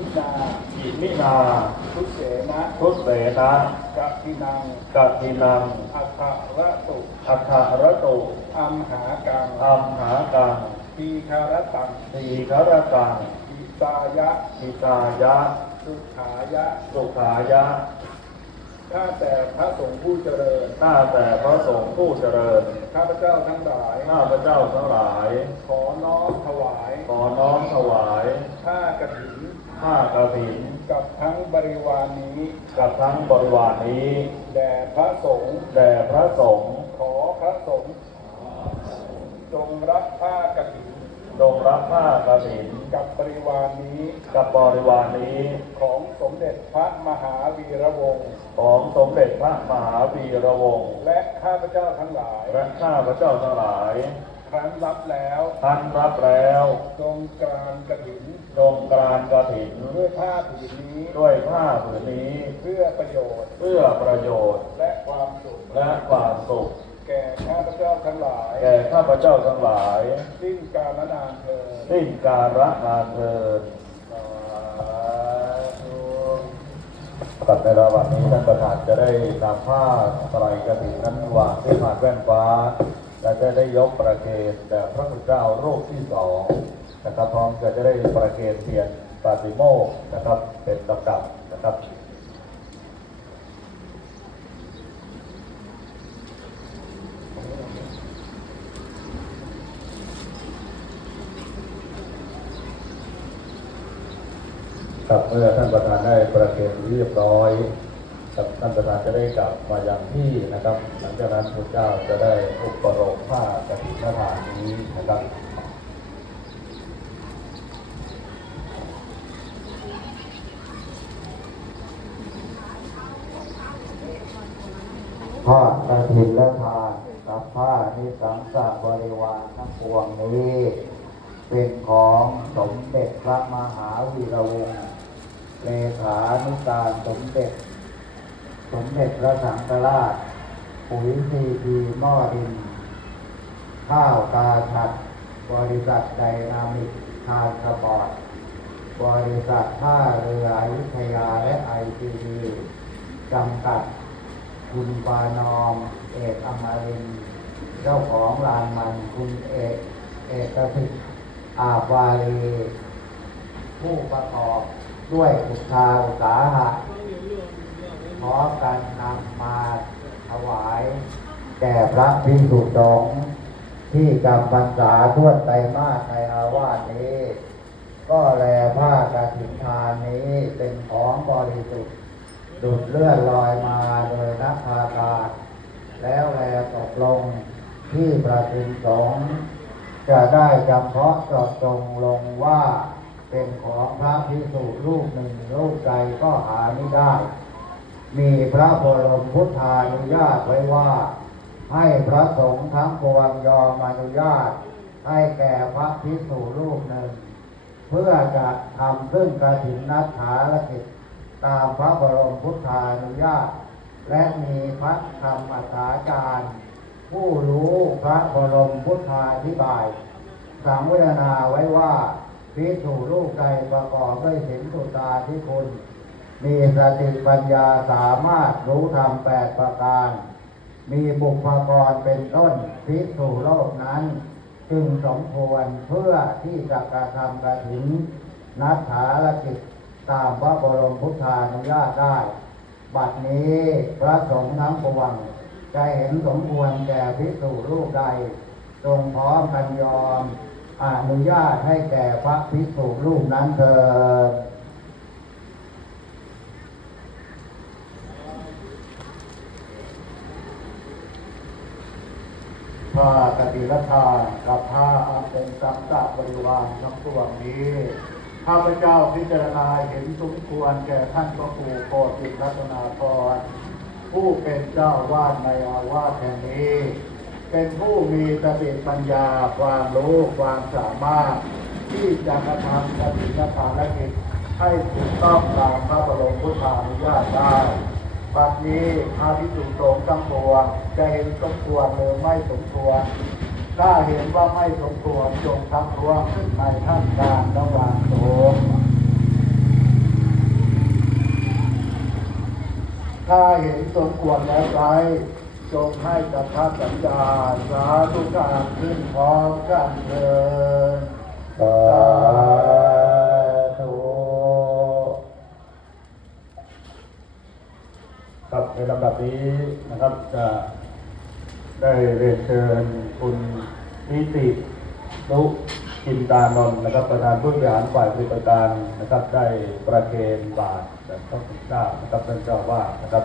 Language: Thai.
ิดาจิมินา ทุเสนะทุเสนะกัตินังกัตินัง อัคคะระตุอัคคะระตุอัมหากังอัมหากังทีคารตังทีคารตังอิตายะ อิตายะ สุขายะ สุขายะ ข้าแต่พระสงฆ์ผู้เจริญ ข้าแต่พระสงฆ์ผู้เจริญ ข้าพเจ้าทั้งหลาย ข้าพเจ้าทั้งหลาย ขอน้อมถวายขอน้อมถวาย ข้ากระถิ่นข้ากระถินกับทั้งบริวารนี้กับทั้งบริวารนี้ แด่พระสงฆ์แด่พระสงฆ์ขอพระสงฆ์จงรับข้ากระถินจงรับข้ากระถินกับบริวารนี้กับบริวารนี้ของสมเด็จพระมหาวีระวงศ์ของสมเด็จพระมหาวีระวงศ์และข้าพเจ้าทั้งหลายและข้าพเจ้าทั้งหลายครั้งรับแล้วครั้งรับแล้ว ตรงกลางกระถิ่นตรงกลางกระถิ่นด้วยผ้าผืนนี้ ด้วยผ้าผืนนี้ เพื่อประโยชน์ เพื่อประโยชน์ และความสุข และความสุข แก่ข้าพเจ้าทั้งหลายแก่ข้าพเจ้าทั้งหลายสิ้นกาลนานเธอสิ้นกาลนานเธอตัดในระหว่างนี้ท่านประธานจะได้นำผ้าไตรกระถิ่นนั้นวางที่ผ่านแว่นฟ้าเราจะได้ยกประเกณพระพุทธเจ้ารูปที่สองนะครับพร้อมจะได้ประเกณเสียนปาติโมกนะครับเป็นลำดับนะครับ ครับเมื่อท่านประธานได้ประเกณเรียบร้อยท่านประธานจะได้กลับมายังที่นะครับ หลังจากนั้นพระเจ้าจะได้อุปโรกผ้ากระถิ่นทานนี้นะครับผ้ากระถิ่นและทานกับผ้านิสังสารบริวารทั้งปวงนี้ เป็นของสมเด็จพระมหาวีระวงศ์เลขานุการสมเด็จสมเด็จพระสังฆราชปุ๋ยซีดีหม้อดิน ข้าวกาชัด บริษัทไดนามิกฮาร์บอร์ดบริษัทท่าเรืออุทยาและไอทีจำกัด คุณปานอมเอกอมริน เจ้าของลานมัน คุณเอก เอกสิทธิ์อาวาลีผู้ประกอบ ด้วยอุตสาหะขอการนำมาถวาย แก่พระพิสุทธงที่กำพรรษาทวดวไตมาในอาวาสนี้ ก็แลผ้ากระถิ่นทานนี้เป็นของบริสุทธิ์ดุดเลื่อนลอยมาโดยนักพาการแล้วแลตกลงที่ประทินสงจะได้จำเพาะสอดตรงลงว่า เป็นของพระพิสุรูปหนึ่ง รูปใจก็หาไม่ได้มีพระบรมพุทธานุญาต ไว้ว่า ให้พระสงฆ์ทั้งปวงยอมอนุญาต ให้แก่พระพิสูรูปหนึ่งเพื่อจะทำซึ่งกระถินนัฐาลกิจตามพระบรมพุทธานุญาต และมีพระธรรมอาจารย์ ผู้รู้พระบรมพุทธาธิบายสังวรนาไว้ว่าพิสูรูปใดประกอบด้วยเห็นสุตาที่คุณมีสติปัญญาสามารถรู้ธรรมแปดประการ มีบุคกรเป็นต้นพิสูโลกนั้น จึงสมควรเพื่อที่จะกระทำกระถินนัฐาลกิจตามพระบรมพุทธานุญาตได้ บัดนี้พระสงฆ์ทั้งปวงจะเห็นสมควรแก่พิสูรูปใดตรงพร้อมกันยอมอนุญาตให้แก่พระพิสุรูปนั้นเถิดข้าตติรัชากับข้าอาเป็น สังตะบริวารนั้ตัวนี้ ข้าพเจ้าพิจารณาเห็นสมควรแก่ท่านพระครูโพธิรัตนาพรผู้เป็นเจ้าวาดในอาวาสแห่งนี้ เป็นผู้มีตติปัญญาความรู้ความสามารถที่จะกระทำตติรัชและกิจให้ถูกต้อง ตามพระบรมพุทธานุญาตได้บัดนี้พระพิจุตรงจังตัว จะเห็นสมควรหรือไม่สมควรถ้าเห็นว่าไม่สมควรจงทักทวงขึ้นในท่านการระหว่างตัวถ้าเห็นสมควรแล้วไปจงให้จัดทัสัญญาสาธุการขึ้นพร้อมกันเถิดสาครับในลำดับนี้นะครับจะได้เรียนเชิญคุณนิติลุกกินตานนท์นะครับ ประธานผู้บริหารฝ่ายบริการนะครับได้ประเคนบาทแต่ก็ถูกเจ้านะครับเป็นเจ้าว่านะครับ